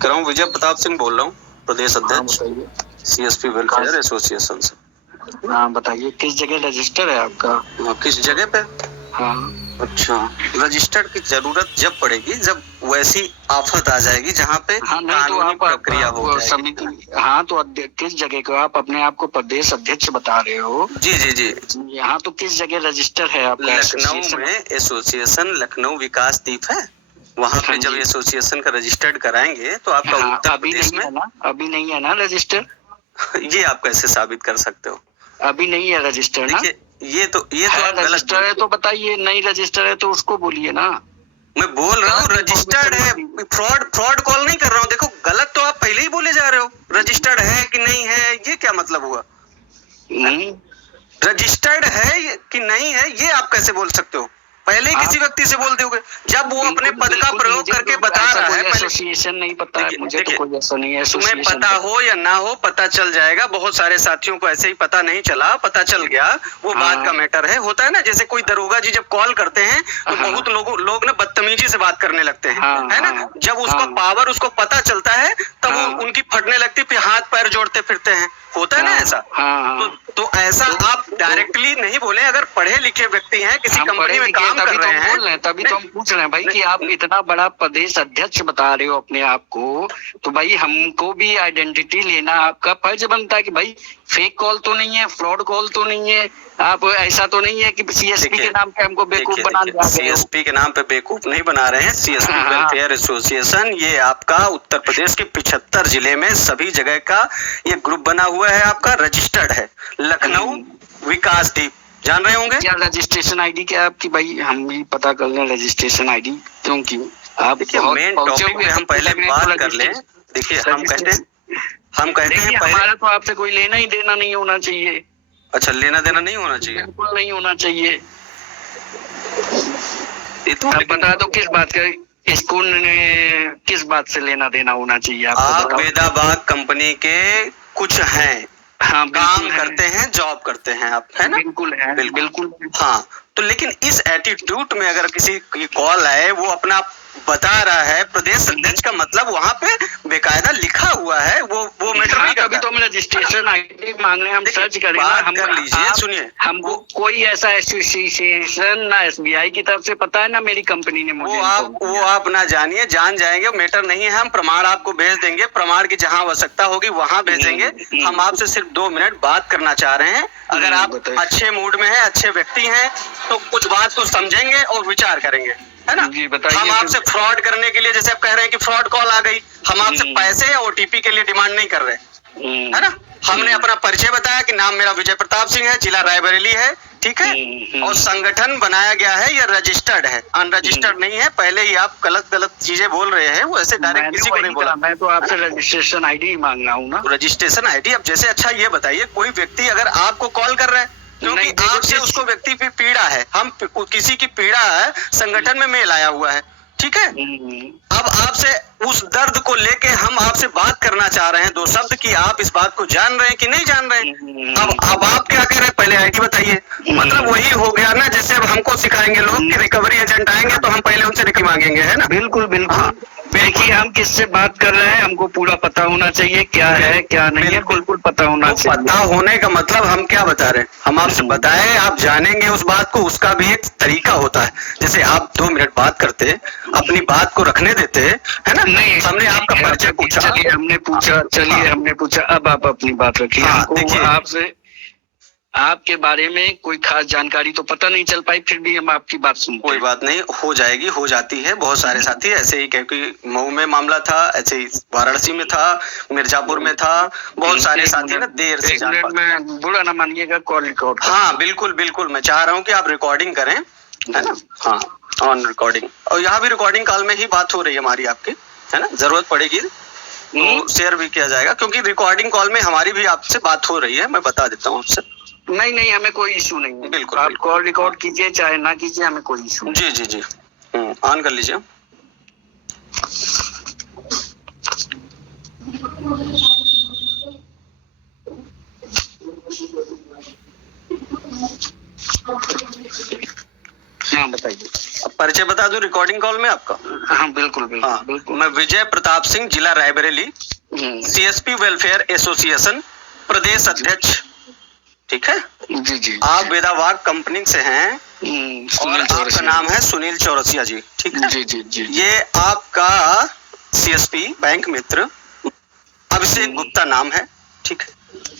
कर रहा हूँ, विजय प्रताप सिंह बोल रहा हूँ, प्रदेश अध्यक्ष बताइए। सीएसपी वेलफेयर एसोसिएशन से। हाँ बताइए, किस जगह रजिस्टर है आपका? किस जगह पे? हाँ अच्छा, रजिस्टर्ड की जरूरत जब पड़ेगी, जब वैसी आफत आ जाएगी जहाँ पे हाँ, नहीं तो कानूनी आप प्रक्रिया हो जाएगी। समिति, हाँ तो किस जगह को आप अपने आप को प्रदेश अध्यक्ष बता रहे हो? जी जी जी, यहाँ तो किस जगह रजिस्टर है आपका? लखनऊ में एसोसिएशन लखनऊ विकास दीप है, वहाँ पे जब एसोसिएशन का रजिस्टर्ड कराएंगे तो आपका उत्तर प्रदेश में अभी नहीं है ना रजिस्टर? ये आप कैसे साबित कर सकते हो? अभी नहीं है रजिस्टर ना? ये तो आप गलत रजिस्टर है तो बताइए, नहीं रजिस्टर है तो उसको बोलिए ना। मैं बोल रहा हूँ रजिस्टर्ड है, फ्रॉड कॉल नहीं कर रहा हूँ। देखो, गलत तो आप पहले ही बोले जा रहे हो। रजिस्टर्ड है कि नहीं है, ये क्या मतलब हुआ? रजिस्टर्ड है कि नहीं है, ये आप कैसे बोल सकते हो? पहले ही किसी व्यक्ति से बोल दोगे जब वो अपने पद का प्रयोग करके बता रहा है। एसोसिएशन नहीं पता है मुझे, तो कोई ऐसा नहीं है। तुम्हें पता हो या ना हो, पता चल जाएगा। बहुत सारे साथियों को ऐसे ही पता नहीं चला, पता चल गया, वो बात का मैटर है। होता है ना, जैसे कोई दरोगा जी जब कॉल करते हैं तो बहुत लोग ना बदतमीजी से बात करने लगते हैं, है ना? जब उसका पावर उसको पता चलता है तब वो उनकी फटने लगती, फिर हाथ पैर जोड़ते फिरते हैं। होता है ना ऐसा? तो ऐसा आप डायरेक्टली नहीं बोले। अगर पढ़े लिखे व्यक्ति हैं, किसी कंपनी में काम कर रहे हैं, तभी तो हम पूछ रहे हैं भाई कि आप इतना बड़ा प्रदेश अध्यक्ष बता रहे हो अपने आप को, तो भाई हमको भी आइडेंटिटी लेना आपका फर्ज बनता है कि भाई फेक कॉल तो नहीं है, फ्रॉड कॉल तो नहीं है, आप ऐसा तो नहीं है कि सीएसपी के नाम पे हमको बेवकूफ बना दिया। सीएसपी के नाम पे बेवकूफ नहीं बना रहे हैं। सीएसपी वेलफेयर एसोसिएशन ये आपका उत्तर प्रदेश के 75 जिले में सभी जगह का ये ग्रुप बना हुआ है, आपका रजिस्टर्ड है। लखनऊ विकास दीप, जान रहे होंगे? क्या रजिस्ट्रेशन आईडी क्या आपकी? भाई हम भी पता कर लें रजिस्ट्रेशन आईडी, क्योंकि आप मेन टॉपिक पे हम पहले बात कर लें। देखिए, हम कहते हैं हमारा तो आपसे कोई लेना ही देना नहीं होना चाहिए। अच्छा, लेना देना नहीं होना चाहिए? बिल्कुल नहीं होना चाहिए। ये तो बता दो किस बात का, इसको किस बात से लेना देना होना चाहिए? आप वेदाबाग कंपनी के कुछ हैं, हाँ काम करते हैं, जॉब करते हैं आप, है ना? बिल्कुल है, बिल्कुल। हाँ, तो लेकिन इस एटीट्यूड में अगर किसी की कॉल आए, वो अपना बता रहा है प्रदेश अध्यक्ष का मतलब वहाँ पे बेकायदा लिखा हुआ है, वो मैटर नहीं करता। अभी तो हम रजिस्ट्रेशन आईडी मांग रहे हैं, हम सर्च करेंगे। हम कर लीजिए, सुनिए, हमको कोई ऐसा एसोसिएशन ना एसबीआई की तरफ से पता है ना मेरी कंपनी ने मुझे। वो आप ना जानिए, जान जाएंगे, मैटर नहीं है। हम प्रमाण आपको भेज देंगे, प्रमाण की जहाँ आवश्यकता होगी वहाँ भेजेंगे। हम आपसे सिर्फ 2 मिनट बात करना चाह रहे हैं। अगर आप अच्छे मूड में हैं, अच्छे व्यक्ति हैं, तो कुछ बात को समझेंगे और विचार करेंगे, है ना? जी बताइए। हम आपसे फ्रॉड करने के लिए, जैसे आप कह रहे हैं कि फ्रॉड कॉल आ गई, हम आपसे पैसे या ओटीपी के लिए डिमांड नहीं कर रहे, है ना? हमने अपना परिचय बताया कि नाम मेरा विजय प्रताप सिंह है, जिला रायबरेली है, ठीक है? और संगठन बनाया गया है, यह रजिस्टर्ड है, अनरजिस्टर्ड नहीं है। पहले ही आप गलत चीजें बोल रहे हैं, वो ऐसे डायरेक्ट किसी को नहीं बोला। मैं तो आपसे रजिस्ट्रेशन आईडी मांग रहा हूँ ना। रजिस्ट्रेशन आईडी अब जैसे, अच्छा ये बताइए, कोई व्यक्ति अगर आपको कॉल कर रहा है क्योंकि आपसे उसको व्यक्ति की पीड़ा है, हम किसी की पीड़ा है, संगठन में मेल आया हुआ है, ठीक है? अब आपसे उस दर्द को लेके हम आपसे बात करना चाह रहे हैं 2 शब्द की आप इस बात को जान रहे हैं कि नहीं जान रहे हैं? अब आप क्या कह रहे हैं, पहले आईडी बताइए। मतलब वही हो गया ना, जैसे अब हमको सिखाएंगे लोग कि रिकवरी एजेंट आएंगे तो हम पहले उनसे रिकवरी मांगेंगे, है ना? बिल्कुल बिल्कुल। देखिए, हम किससे बात कर रहे हैं, हमको पूरा पता होना चाहिए क्या है क्या नहीं है, बिल्कुल पता होना चाहिए। पता होने का मतलब हम क्या बता रहे हैं, हम आपसे बताएं, आप जानेंगे उस बात को, उसका भी एक तरीका होता है। जैसे आप 2 मिनट बात करते, अपनी बात को रखने देते, है ना? नहीं, हमने आपका परिचय पूछा, हमने पूछा, अब आप अपनी बात रखिए। देखिए, आपसे आपके बारे में कोई खास जानकारी तो पता नहीं चल पाई, फिर भी हम आपकी बात सुनते। कोई बात नहीं, हो जाएगी, हो जाती है। बहुत सारे साथी ऐसे ही, क्योंकि मऊ में मामला था, ऐसे ही वाराणसी में था, मिर्जापुर में था, बहुत सारे साथी ना देर से जान पाते। मैं बुरा ना मानिएगा, कॉल रिकॉर्ड। हाँ बिल्कुल बिल्कुल, मैं चाह रहा हूँ कि आप रिकॉर्डिंग करें, है ना? हाँ, ऑन रिकॉर्डिंग। और यहाँ भी रिकॉर्डिंग कॉल में ही बात हो रही है हमारी आपकी, है ना? जरूरत पड़ेगी तो शेयर भी किया जाएगा, क्योंकि रिकॉर्डिंग कॉल में हमारी भी आपसे बात हो रही है, मैं बता देता हूँ आपसे। नहीं, हमें कोई इशू नहीं है। बिल्कुल, आप कॉल रिकॉर्ड कीजिए चाहे ना कीजिए, हमें कोई इशू नहीं। जी ऑन कर लीजिए। हाँ बताइए। अब परिचय बता दूं रिकॉर्डिंग कॉल में आपका? हाँ बिल्कुल बिल्कुल हाँ, बिल्कुल। मैं विजय प्रताप सिंह, जिला रायबरेली, सीएसपी वेलफेयर एसोसिएशन प्रदेश अध्यक्ष। ठीक है जी जी। आप वेदावाग कंपनी से हैं और सुनील आपका चौरसिया। नाम है सुनील चौरसिया जी। ठीक है जी जी जी। ये आपका सीएसपी बैंक मित्र अभिषेक गुप्ता नाम है। ठीक है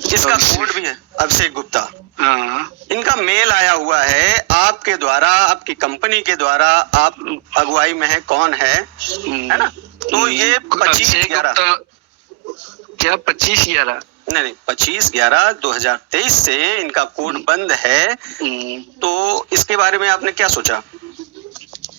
इसका कोड भी है अभिषेक गुप्ता। हाँ इनका मेल आया हुआ है आपके द्वारा, आपकी कंपनी के द्वारा, आप अगुवाई में है, कौन है ना? तो ये 25/11 क्या 25/11? नहीं 25/11/2023 से इनका कोड बंद है। तो इसके बारे में आपने क्या सोचा?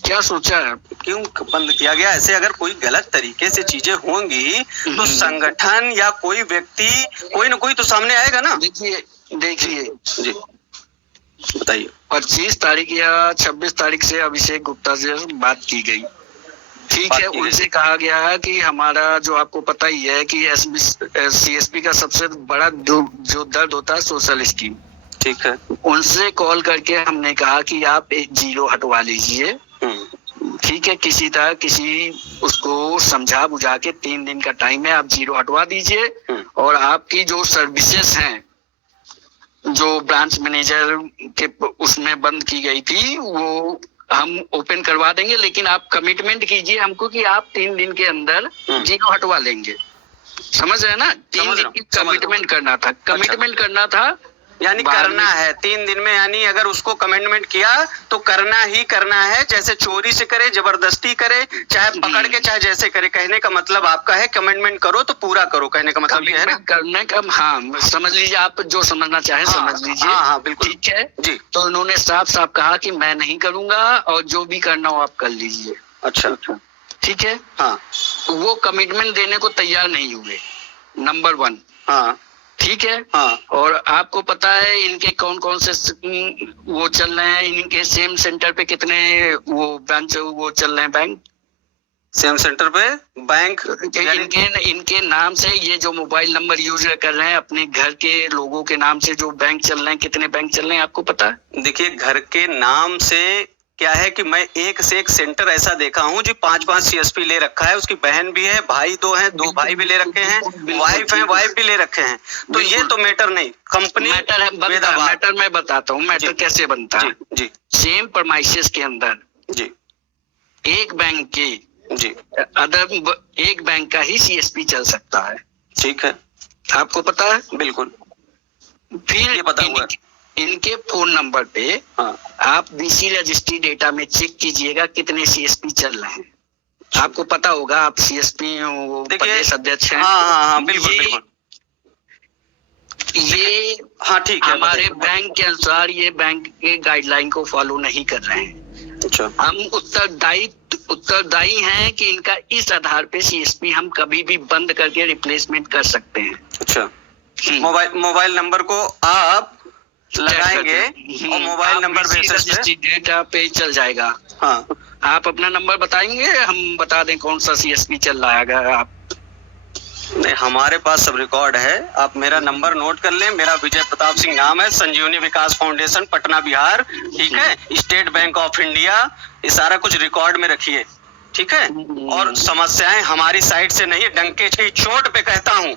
क्या सोचा है? क्यों बंद किया गया? ऐसे अगर कोई गलत तरीके से चीजें होंगी तो संगठन या कोई व्यक्ति कोई ना कोई तो सामने आएगा ना। देखिए जी बताइए। 25 तारीख या 26 तारीख से अभिषेक गुप्ता से बात की गई। ठीक है उनसे कहा गया है कि हमारा जो आपको पता ही है कि सीएसपी का सबसे बड़ा जो दर्द होता है सोशल स्कीम। ठीक है उनसे कॉल करके हमने कहा कि आप एक 0 हटवा लीजिए। ठीक है किसी तरह किसी उसको समझा बुझा के 3 दिन का टाइम है, आप 0 हटवा दीजिए और आपकी जो सर्विसेज हैं जो ब्रांच मैनेजर के उसमें बंद की गई थी वो हम ओपन करवा देंगे, लेकिन आप कमिटमेंट कीजिए हमको कि आप 3 दिन के अंदर 0 हटवा लेंगे। समझ रहे ना? 3 दिन की कमिटमेंट करना था, कमिटमेंट करना था यानी करना है 3 दिन में। यानी अगर उसको कमिटमेंट किया तो करना ही करना है, जैसे चोरी से करे, जबरदस्ती करे, चाहे पकड़ के, चाहे जैसे करे। कहने का मतलब आपका है कमिटमेंट करो तो पूरा करो, कहने का मतलब ये है ना? करने का हाँ समझ लीजिए, आप जो समझना चाहे समझ लीजिए। हाँ बिल्कुल ठीक है जी। तो उन्होंने साफ साफ कहा कि मैं नहीं करूंगा और जो भी करना हो आप कर लीजिए। अच्छा ठीक है हाँ वो कमिटमेंट देने को तैयार नहीं हुए, नंबर 1। हाँ ठीक है हाँ और आपको पता है इनके कौन कौन से वो चल रहे हैं, इनके सेम सेंटर पे कितने वो ब्रांच वो चल रहे हैं बैंक, सेम सेंटर पे बैंक। इनके नाम से ये जो मोबाइल नंबर यूज कर रहे हैं अपने घर के लोगों के नाम से जो बैंक चल रहे हैं, कितने बैंक चल रहे हैं आपको पता है? देखिए घर के नाम से क्या है कि मैं एक से एक सेंटर ऐसा देखा हूँ जो 5-5 सीएसपी ले रखा है। उसकी बहन भी है, भाई 2 हैं, 2 भाई भी ले रखे हैं, वाइफ है, वाइफ भी ले रखे हैं। तो ये तो मैटर नहीं, कंपनी मैटर है। मैटर मैं बताता हूँ मैटर कैसे बनता है। जी सेम परमाइसेस के अंदर जी एक बैंक के जी अदर एक बैंक का ही सीएसपी चल सकता है। ठीक है आपको पता है? बिल्कुल फिर ये पता हुआ। इनके फोन नंबर पे आप बीसी रजिस्ट्री डेटा में चेक कीजिएगा कितने सीएसपी चल रहे हैं। आपको पता होगा, आप सीएसपी प्रदेश अध्यक्ष हैं। हाँ बिल्कुल बिल्कुल। ये हाँ ठीक है हमारे बैंक के अनुसार ये बैंक के गाइडलाइन को फॉलो नहीं कर रहे हैं। अच्छा हम उत्तरदायी हैं कि इनका इस आधार पे सीएसपी हम कभी भी बंद करके रिप्लेसमेंट कर सकते हैं। अच्छा मोबाइल नंबर को आप लगाएंगे और मोबाइल नंबर बेसिस पे डेटा पे चल जाएगा। हाँ आप अपना नंबर बताएंगे, हम बता दें कौन सा सीएसपी चल रहा है। अगर आप नहीं, हमारे पास सब रिकॉर्ड है। आप मेरा नंबर नोट कर लें। मेरा विजय प्रताप सिंह नाम है, संजीवनी विकास फाउंडेशन पटना बिहार। ठीक है स्टेट बैंक ऑफ इंडिया। ये सारा कुछ रिकॉर्ड में रखिए। ठीक है और समस्याएं हमारी साइड से नहीं, डंके की चोट पे कहता हूँ।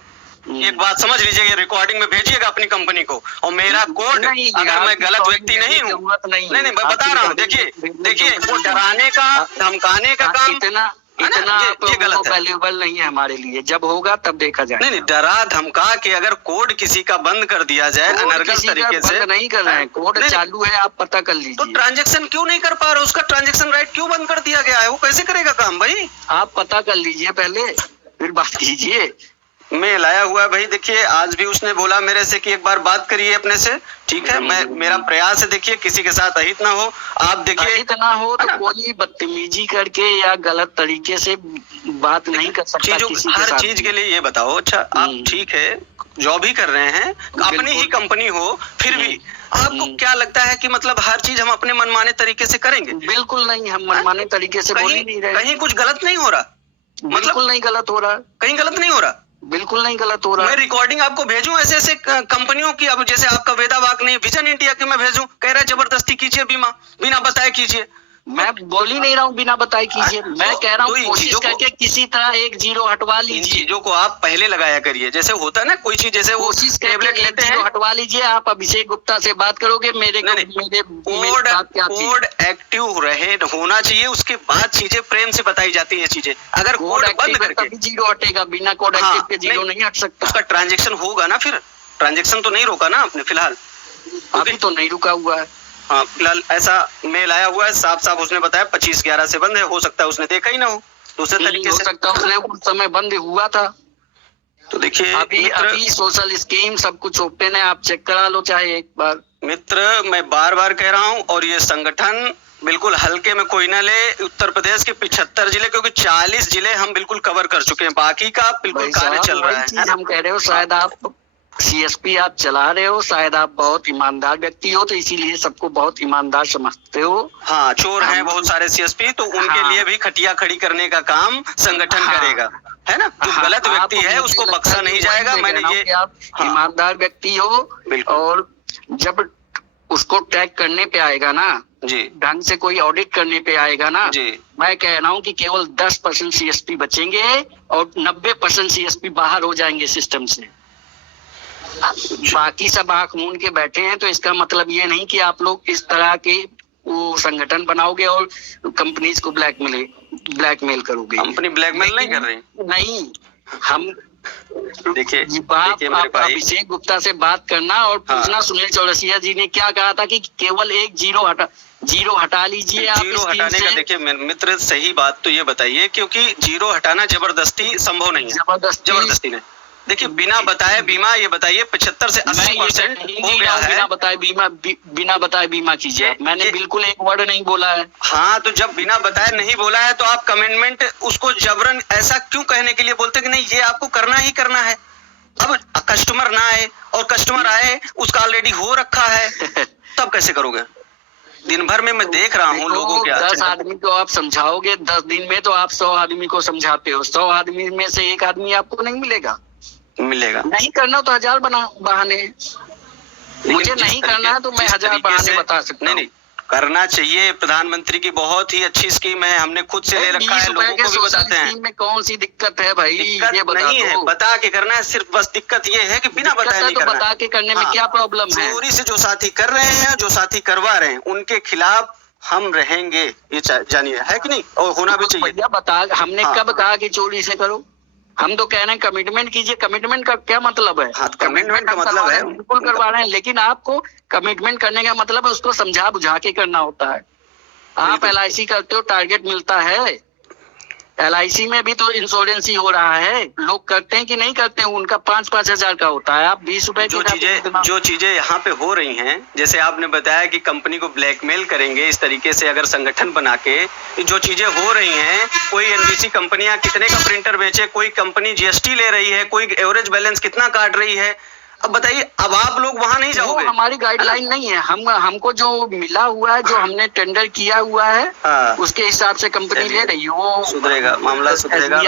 एक बात समझ लीजिए, ये रिकॉर्डिंग में भेजिएगा अपनी कंपनी को। और मेरा कोड, अगर मैं गलत व्यक्ति नहीं हूँ, नहीं मैं बता रहा हूँ। देखिए वो डराने का धमकाने का काम इतना ये गलत है, वैल्यूएबल नहीं है हमारे लिए। जब होगा तब देखा जाएगा। नहीं डरा धमका के अगर कोड किसी का बंद कर दिया जाए अनर्गल तरीके से, नहीं कर रहे हैं, कोड चालू है, आप पता कर लीजिए। तो ट्रांजैक्शन क्यों नहीं कर पा रहा? उसका ट्रांजैक्शन राइट क्यों बंद कर दिया गया है? वो कैसे करेगा काम भाई? आप पता कर लीजिए पहले, फिर बात कीजिए। मेल आया हुआ है भाई। देखिए आज भी उसने बोला मेरे से कि एक बार बात करिए अपने से। ठीक है मेरा प्रयास है, देखिए किसी के साथ अहित ना हो। आप देखिए अहित ना हो तो कोई बदतमीजी करके या गलत तरीके से बात नहीं कर सकता किसी के साथ। हर चीज के लिए ये बताओ। अच्छा आप ठीक है जॉब ही कर रहे हैं, अपनी ही कंपनी हो, फिर भी आपको क्या लगता है कि मतलब हर चीज हम अपने मनमाने तरीके से करेंगे? बिल्कुल नहीं, हम मनमाने तरीके से बोल ही नहीं रहे। कहीं कुछ गलत नहीं हो रहा? बिल्कुल नहीं गलत हो रहा। कहीं गलत नहीं हो रहा? बिल्कुल नहीं गलत हो रहा। मैं रिकॉर्डिंग आपको भेजूं ऐसे ऐसे कंपनियों की। अब जैसे आपका वेदावाग नहीं, विजन इंडिया की मैं भेजूं, कह रहा है जबरदस्ती कीजिए, बीमा बिना बताए कीजिए। मैं बोल ही नहीं रहा हूँ बिना बताए कीजिए, मैं कह रहा हूँ कोशिश करके किसी तरह 1 0 हटवा लीजिए। चीजों को आप पहले लगाया करिए, जैसे होता है ना कोई चीज, जैसे वो कोशिश टेबलेट लेते हैं, हटवा लीजिए। आप अभिषेक गुप्ता से बात करोगे, मेरे कोड एक्टिव रहे होना चाहिए, उसके बाद चीजें प्रेम से बताई जाती है चीजें। अगर कोड बंद करके तभी 0 हटेगा, बिना कोड एक्टिव के 0 नहीं हट सकता। उसका ट्रांजेक्शन होगा ना, फिर ट्रांजेक्शन तो नहीं रोका ना आपने फिलहाल, अभी तो नहीं रुका हुआ है। हाँ फिलहाल ऐसा मेल आया हुआ है, साफ साफ उसने बताया 25/11 से बंद है। हो सकता है उसने देखा ही ना हो, दूसरे तरीके से हो सकता है उसने उस समय बंद हुआ था। तो देखिए अभी सोशल स्कीम सब कुछ ओपन है, आप चेक करा लो चाहे एक बार। मित्र मैं बार बार कह रहा हूँ, और ये संगठन बिल्कुल हल्के में कोई ना ले। उत्तर प्रदेश के 75 जिले, क्योंकि 40 जिले हम बिल्कुल कवर कर चुके हैं, बाकी का बिल्कुल कार्य चल रहा है। हम कह रहे हो शायद आप CSP आप चला रहे हो, शायद आप बहुत ईमानदार व्यक्ति हो, तो इसीलिए सबको बहुत ईमानदार समझते हो। हाँ, चोर हैं बहुत सारे CSP, तो उनके लिए भी खटिया खड़ी करने का काम संगठन करेगा, है ना। जो गलत व्यक्ति है उसको बख्शा नहीं जाएगा। मैंने ये आप ईमानदार व्यक्ति हो, और जब उसको टैग करने पे आएगा ना जी, ढंग से कोई ऑडिट करने पे आएगा ना जी, मैं कह रहा हूँ कि केवल 10% CSP बचेंगे और 90% CSP बाहर हो जाएंगे सिस्टम से। बाकी सब आंख मूंद के बैठे हैं, तो इसका मतलब ये नहीं कि आप लोग इस तरह के वो संगठन बनाओगे और कंपनीज को ब्लैकमेल करोगे। कंपनी ब्लैकमेल नहीं कर रही, नहीं। हम देखिए आप अभिषेक गुप्ता से बात करना और पूछना सुनील चौरसिया जी ने क्या कहा था कि केवल 1 0 हटा लीजिए आप। 0 हटाने का देखिए मित्र सही बात तो ये बताइए, क्योंकि 0 हटाना जबरदस्ती संभव नहीं है, जबरदस्ती नहीं। देखिए बिना बताए बीमा, ये बताइए 75 से 80% हो गया है। बिना बताए बीमा कीजिए। मैंने बिल्कुल एक वर्ड नहीं बोला है। हाँ, तो जब बिना बताए नहीं बोला है तो आप कमेंटमेंट उसको जबरन ऐसा क्यों कहने के लिए बोलते कि नहीं ये आपको करना ही करना है। अब कस्टमर ना आए और कस्टमर आए उसका ऑलरेडी हो रखा है, तब कैसे करोगे। दिन भर में मैं देख रहा हूँ लोगों के 10 आदमी को आप समझाओगे 10 दिन में, तो आप 100 आदमी को समझाते हो। 100 आदमी में से 1 आदमी आपको नहीं मिलेगा। नहीं करना तो 1000 बहाने, मुझे नहीं करना है तो मैं 1000 बहाने बता सकता हूँ। नहीं करना चाहिए। प्रधानमंत्री की बहुत ही अच्छी स्कीम है, हमने खुद से ले रखा है, लोगों को भी बताते हैं। में कौन सी दिक्कत है भाई, ये नहीं है, बता के करना है सिर्फ। बस दिक्कत ये है कि बिना बताए नहीं करना। बता के करने में क्या प्रॉब्लम है। चोरी से जो साथी कर रहे हैं, जो साथी करवा रहे हैं, उनके खिलाफ हम रहेंगे, ये जानिए, है कि नहीं। और होना भी चाहिए। भैया बता, हमने कब कहा कि चोरी से करो। हम तो कह रहे हैं कमिटमेंट कीजिए। कमिटमेंट का क्या मतलब है। हाँ, कमिटमेंट का मतलब है बिल्कुल करवा रहे हैं, लेकिन आपको कमिटमेंट करने का मतलब है उसको समझा बुझा के करना होता है। आप LIC करते हो, टारगेट मिलता है। LIC में भी तो इंश्योरेंस ही हो रहा है। लोग करते हैं कि नहीं करते हैं, उनका 5-5 हजार का होता है। आप 20 रुपए जो चीजें यहाँ पे हो रही हैं, जैसे आपने बताया कि कंपनी को ब्लैकमेल करेंगे इस तरीके से अगर संगठन बना के, जो चीजें हो रही हैं, कोई NBC कंपनियां कितने का प्रिंटर बेचे, कोई कंपनी GST ले रही है, कोई एवरेज बैलेंस कितना काट रही है। अब बताइए, अब आप लोग वहां नहीं जाओगे। हमारी गाइडलाइन नहीं है। हमको जो मिला हुआ है, जो हमने टेंडर किया हुआ है, उसके हिसाब से कंपनी ले रही है। वो सुधरेगा, मामला सुधरेगा।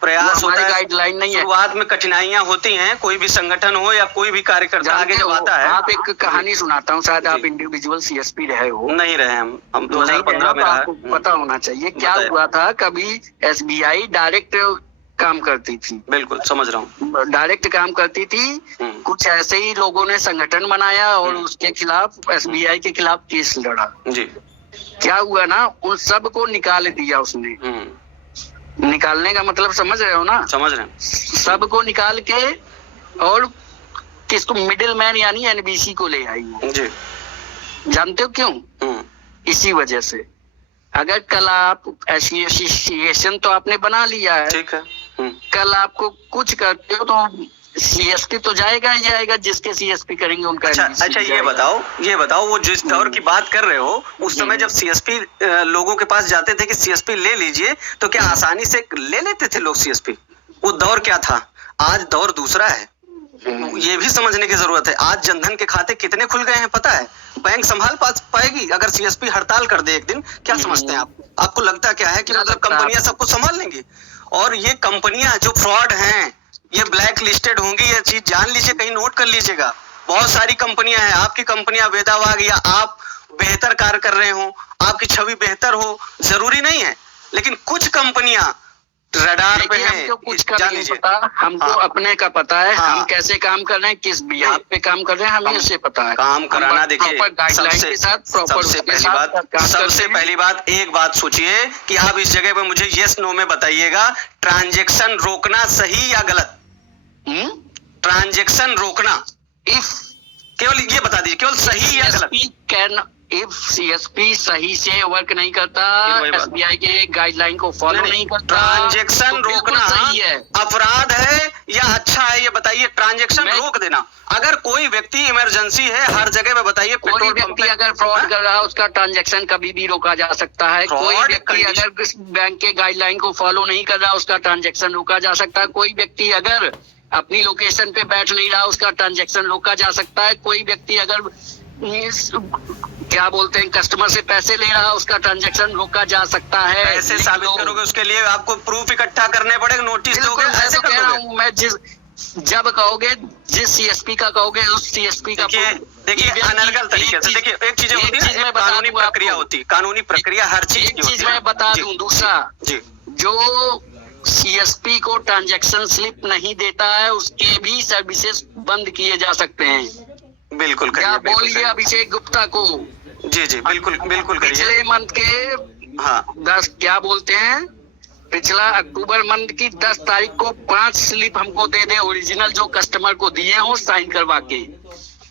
प्रयास होता है, गाइडलाइन नहीं है। शुरुआत में कठिनाइयां होती हैं, कोई भी संगठन हो या कोई भी कार्यकर्ता आगे जब आता है। आप एक कहानी सुनाता हूँ, शायद आप इंडिविजुअल CSP रहे हो। नहीं रहे हम 2015 में। आपको पता होना चाहिए क्या हुआ था। कभी SBI डायरेक्ट काम करती थी। बिल्कुल समझ रहा हूँ। डायरेक्ट काम करती थी। कुछ ऐसे ही लोगों ने संगठन बनाया और उसके खिलाफ, SBI के खिलाफ केस लड़ा जी। क्या हुआ ना, उन सब को निकाल दिया उसने। निकालने का मतलब समझ रहे हो ना। समझ रहे हैं। सबको निकाल के और किसको, मिडिल मैन यानी NBC को ले आई जी। जानते हो क्यों। इसी वजह से। अगर कल आप एसोसिएशन तो आपने बना लिया है, ठीक है। कल आपको कुछ करते हो तो CSP तो जाएगा ही जाएगा, जिसके CSP करेंगे उनका। अच्छा ये बताओ वो जिस दौर की बात कर रहे हो, उस समय जब CSP लोगों के पास जाते थे कि CSP ले लीजिए, तो क्या आसानी से ले लेते थे लोग CSP। वो दौर क्या था। आज दौर दूसरा है, ये भी समझने की जरूरत है। आज जनधन के खाते कितने खुल गए हैं पता है। बैंक संभाल पाएगी अगर CSP हड़ताल कर दे एक दिन। क्या समझते हैं आप। आपको लगता क्या है कि मतलब कंपनियां सब कुछ संभाल लेंगी। और ये कंपनियां जो फ्रॉड हैं, ये ब्लैक लिस्टेड होंगी। ये चीज जान लीजिए, कहीं नोट कर लीजिएगा। बहुत सारी कंपनियां हैं, आपकी कंपनियां वेदावाग या आप बेहतर कार्य कर रहे हो, आपकी छवि बेहतर हो, जरूरी नहीं है। लेकिन कुछ कंपनियां रडार पे हैं, हमको कुछ का जान नहीं लीजिए। पता, हमको हाँ। अपने का पता है, हाँ। हम कैसे काम कर रहे हैं, किस बिहाफ पे काम कर रहे हैं, हमें इससे पता है। काम कराना देखिए, प्रॉपर गाइडलाइन के साथ, प्रॉपर सबसे पहली बात एक बात सोचिए कि आप इस जगह पे मुझे यस नो में बताइएगा, ट्रांजैक्शन रोकना सही या गलत? ट्रांजैक्शन रोकना, इफ केवल ये बता दीजिए, केवल सही या गलत? इफ सीएसपी सही से वर्क नहीं करता, वही बात। एसबीआई के गाइडलाइन को फॉलो नहीं करता, ट्रांजैक्शन तो बिल्कुल रोकना सही है। अपराध है या अच्छा है, ये बताइए। ट्रांजैक्शन मैं- रोक देना, अगर कोई व्यक्ति इमरजेंसी है हर जगह पे बताइए, कोई पेट्रोल पंप व्यक्ति पे अगर फ्रॉड कर रहा है उसका ट्रांजैक्शन कभी भी रोका जा सकता है। कोई Fraud व्यक्ति condition- अगर इस बैंक के गाइडलाइन को फॉलो नहीं कर रहा उसका ट्रांजैक्शन रोका जा सकता है। कोई व्यक्ति अगर अपनी लोकेशन पे बैठ नहीं रहा उसका ट्रांजैक्शन रोका जा सकता है। कोई व्यक्ति अगर क्या बोलते हैं कस्टमर से पैसे ले रहा उसका ट्रांजैक्शन रोका जा सकता है। ऐसे साबित करोगे, उसके लिए आपको प्रूफ इकट्ठा करने पड़ेगा, नोटिस दोगे, बिल्कुल, मैं ऐसे तो कर कह रहा दोगे। हूँ, मैं जब कहोगे, जिस सीएसपी का कहोगे उस सीएसपी का देखिए अनर्गल तरीके से, देखिए एक चीजें होती है ना, कानूनी प्रक्रिया होती है, कानूनी प्रक्रिया हर चीज की एक होती चीज है। मैं बता जी, दूं, दूसरा जी, जो सीएसपी को ट्रांजैक्शन स्लिप नहीं देता है उसके भी सर्विसेज बंद किए जा सकते हैं। बिल्कुल क्या करिए, बिल्कुल बोलिए करिए। अभिषेक गुप्ता को जी जी, बिल्कुल बिल्कुल करिए। पिछले मंथ के हाँ 10 क्या बोलते हैं, पिछला अक्टूबर मंथ की 10 तारीख को 5 स्लिप हमको दे दे ओरिजिनल, जो कस्टमर को दिए हो साइन करवा के।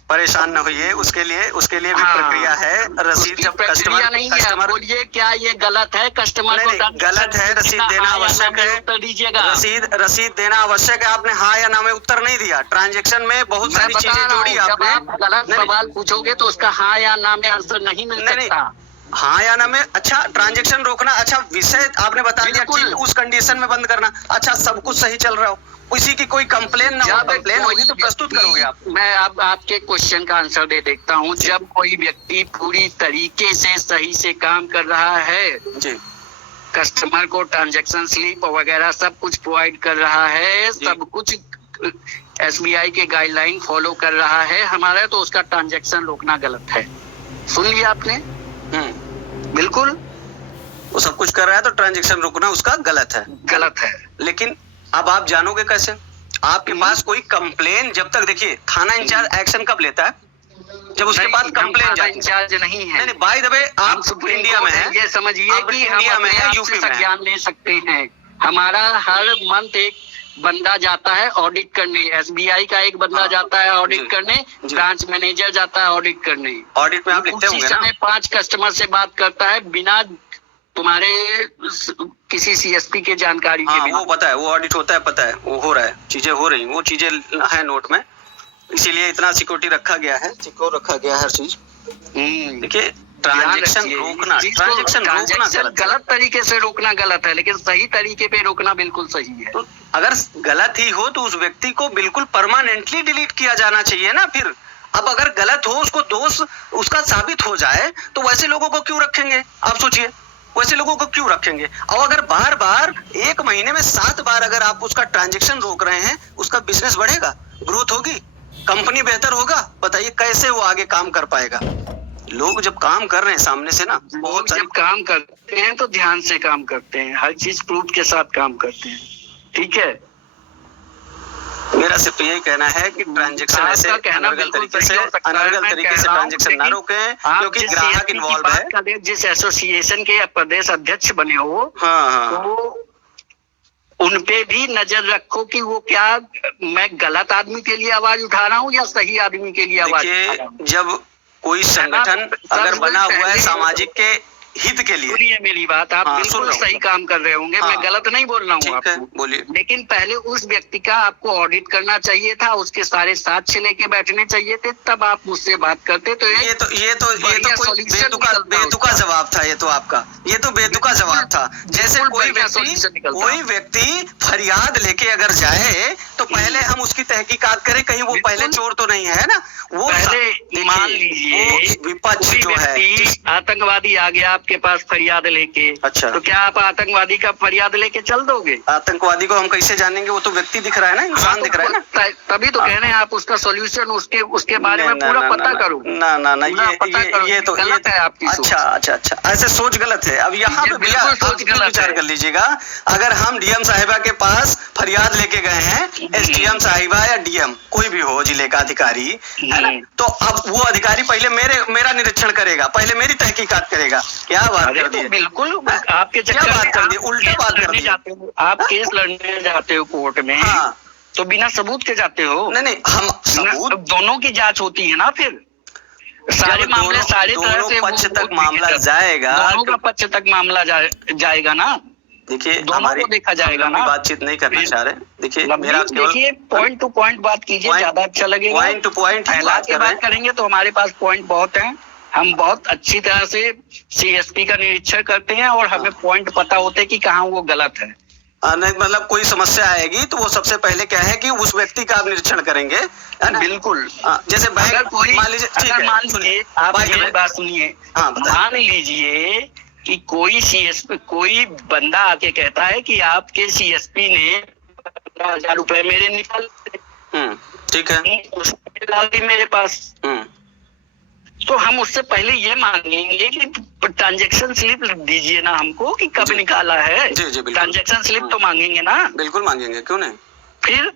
परेशान न होइए, उसके लिए भी हाँ। प्रक्रिया है। रसीद उसकी जब प्रक्रिया नहीं है, बोलिए क्या ये गलत है? कस्टमर को नहीं, गलत है, रसीद देना आवश्यक है। उत्तर दीजिएगा। रसीद देना आवश्यक है। आपने हाँ या ना में उत्तर नहीं दिया। ट्रांजैक्शन में बहुत मैं सारी बता चीजें रहा हूँ, जोड़ी जब आपने। आप गलत नहीं, सवाल पूछोगे तो उसका हाँ या ना में आंसर नहीं मिल नहीं, सकता। हाँ या ना में, अच्छा ट्रांजैक्शन रोकना, अच्छा विषय आपने बता दिया, बिल्कुल। ठीक, उस कंडीशन में बंद करना। अच्छा सब कुछ सही चल रहा हो, किसी की कोई कंप्लेन ना हो, जब कंप्लेन कोई होगी तो प्रस्तुत व्यक्ति- करोगे आप। मैं अब आपके क्वेश्चन का आंसर दे देखता हूँ। जब कोई व्यक्ति पूरी तरीके से सही से काम कर रहा है, जी कस्टमर को ट्रांजैक्शन स्लिप वगैरह सब कुछ प्रोवाइड कर रहा है, सब कुछ एसबीआई के गाइडलाइन फॉलो कर रहा है हमारा, तो उसका ट्रांजैक्शन रोकना गलत है। सुन लिया आपने? बिल्कुल वो सब कुछ कर रहा है तो ट्रांजैक्शन रोकना उसका गलत है। गलत है। लेकिन अब आप जानोगे कैसे? आपके पास कोई कंप्लेन, जब तक देखिए थाना इंचार्ज एक्शन कब लेता है? जब उसके पास कंप्लेन जाती है। इंचार्ज नहीं है। नहीं, बाय द वे हम आप सुप्रीम इंडिया में कोर्ट हैं, ये समझिए आप कि हम इंडिया में अपने हैं, आप यूपी से में हैं। संज्ञान ले सकते हैं। हमारा हर मंथ एक बंदा जाता है ऑडिट करने, एसबीआई का एक बंदा हाँ, जाता है ऑडिट जी, करने, जी। ब्रांच मैनेजर जाता है ऑडिट करने। ऑडिट में आप लिखते उसी होंगे ना? समय 5 कस्टमर से बात करता है बिना तुम्हारे किसी सीएसपी के जानकारी के हाँ बिना। वो पता है, वो ऑडिट होता है, पता है, वो हो रहा है, चीजें हो रही, वो चीजें है नोट में, इसीलिए इतना सिक्योरिटी रखा गया है, सिक्योर रखा गया है हर चीज। देखिए ट्रांजैक्शन रोकना, ट्रांजैक्शन रोकना गलत तरीके से रोकना गलत है, लेकिन सही तरीके पे रोकना बिल्कुल सही है। तो अगर गलत ही हो तो उस व्यक्ति को बिल्कुल परमानेंटली डिलीट किया जाना चाहिए ना। फिर अब अगर गलत हो, उसको दोष उसका साबित हो जाए, तो वैसे लोगों को क्यों रखेंगे? आप सोचिए, वैसे लोगों को क्यों रखेंगे? और अगर बार बार 1 महीने में 7 बार अगर आप उसका ट्रांजैक्शन रोक रहे हैं, उसका बिजनेस बढ़ेगा, ग्रोथ होगी, कंपनी बेहतर होगा, बताइए कैसे वो आगे काम कर पाएगा? लोग जब काम कर रहे हैं सामने से ना, बहुत जब काम करते हैं तो ध्यान से काम करते हैं, हर चीज प्रूफ के साथ काम करते हैं। ठीक है, मेरा सिर्फ यही कहना है कि ट्रांजैक्शन ऐसे आपका कहना अनर्गल बिल्कुल तरीके से सही हो सकता है। अनर्गल मैं तरीके कह से रहा हूं, ट्रांजैक्शन ना लेकिन रोकें, आप क्योंकि जिस ग्राहक CSP की इन्वॉल्व बात है। कर रहे हैं, जिस एसोसिएशन के प्रदेश अध्यक्ष बने हो, हाँ हाँ, तो उनपे भी नजर रखो कि वो क्या मैं गलत आदमी के लिए आवाज उठा रहा हूँ या सही आदमी के लिए आवाज उठा रहा देखिए हूँ। जब कोई संगठन अगर बना हुआ है सामाजिक के हित के लिए, सुनिए मेरी बात, आप हाँ, सुन बिल्कुल रहा हूँ। सही काम कर रहे होंगे, हाँ, मैं गलत नहीं बोल रहा हूँ ठीक है, आपको। बोलिए। लेकिन पहले उस व्यक्ति का आपको ऑडिट करना चाहिए था, उसके सारे साक्ष्य लेके बैठने चाहिए थे, तब आप मुझसे बात करते। तो ये तो कोई solution बेतुका जवाब था, ये तो आपका, ये तो बेतुका जवाब था। जैसे कोई व्यक्ति फरियाद लेके अगर जाए तो पहले हम उसकी तहकीकात करें, कहीं वो पहले चोर तो नहीं है ना। वो पहले मान लीजिए विपक्ष जो है, आतंकवादी आ गया, आपके पास फरियाद लेके। अच्छा। तो क्या आप आतंकवादी का फरियाद लेके चल दोगे? आतंकवादी को हम कैसे जानेंगे? वो तो व्यक्ति दिख रहा है ना, इंसान दिख रहा है ना। तभी तो कह रहे हैं आप उसका सॉल्यूशन उसके बारे में पूरा पता करो। ना ना ना, ये तो गलत है आपकी सोच। अच्छा, ऐसे सोच गलत है। अब यहाँ पे भैया आप विचार कर लीजिएगा, अगर हम डीएम साहिबा के पास फरियाद लेके गए हैं, एसडीएम साहिबा या डीएम कोई भी हो जिले का अधिकारी, है ना, तो अब वो अधिकारी पहले मेरा निरीक्षण करेगा, पहले मेरी तहकीकात करेगा। क्या बात कर दी? बिल्कुल आपके क्या बात कर दी? उल्टा बात कर दी। आप केस लड़ने जाते हो कोर्ट में, हाँ, तो बिना सबूत के जाते हो? नहीं, हम सबूत, दोनों की जांच होती है ना, फिर सारे मामले सारे तरह से पक्ष तक मामला जाएगा, दोनों का पक्ष तक मामला जाएगा ना। देखिए दोनों को देखा जाएगा ना। बातचीत नहीं करना चाह रहे। देखिए देखिए पॉइंट टू पॉइंट बात कीजिए, ज्यादा अच्छा लगेगा। पॉइंट टू पॉइंट बात करेंगे तो हमारे पास पॉइंट बहुत हैं, हम बहुत अच्छी तरह से सीएसपी का निरीक्षण करते हैं और हमें पॉइंट पता होते हैं कि कहाँ वो गलत है। नहीं, मतलब कोई समस्या आएगी तो वो सबसे पहले क्या है कि उस व्यक्ति का आप निरीक्षण करेंगे, है ना? बिल्कुल। जैसे बैंक मान लीजिए, ठीक है, मान लीजिए आप मेरी बात सुनिए, मान लीजिए कि कोई बंदा आके कहता है कि आपके सीएसपी ने 15,000 रुपए मेरे निकाल, ठीक है, डाल दी मेरे पास, तो हम उससे पहले ये मांगेंगे कि ट्रांजैक्शन स्लिप दीजिए ना हमको कि कब निकाला है। ट्रांजैक्शन स्लिप तो मांगेंगे ना? बिल्कुल मांगेंगे, क्यों नहीं। फिर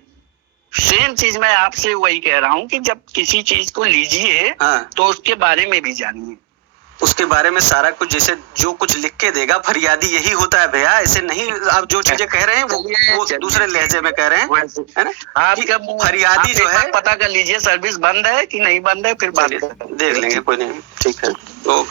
सेम चीज मैं आपसे वही कह रहा हूँ कि जब किसी चीज को लीजिए तो उसके बारे में भी जानिए, उसके बारे में सारा कुछ, जैसे जो कुछ लिख के देगा फरियादी यही होता है भैया, ऐसे नहीं। आप जो चीजें कह रहे हैं वो दूसरे लहजे में कह रहे हैं, है ना? आपका फरियादी जो है, पता कर लीजिए सर्विस बंद है कि नहीं बंद है, फिर बात देख लेंगे, कोई नहीं, ठीक है। तो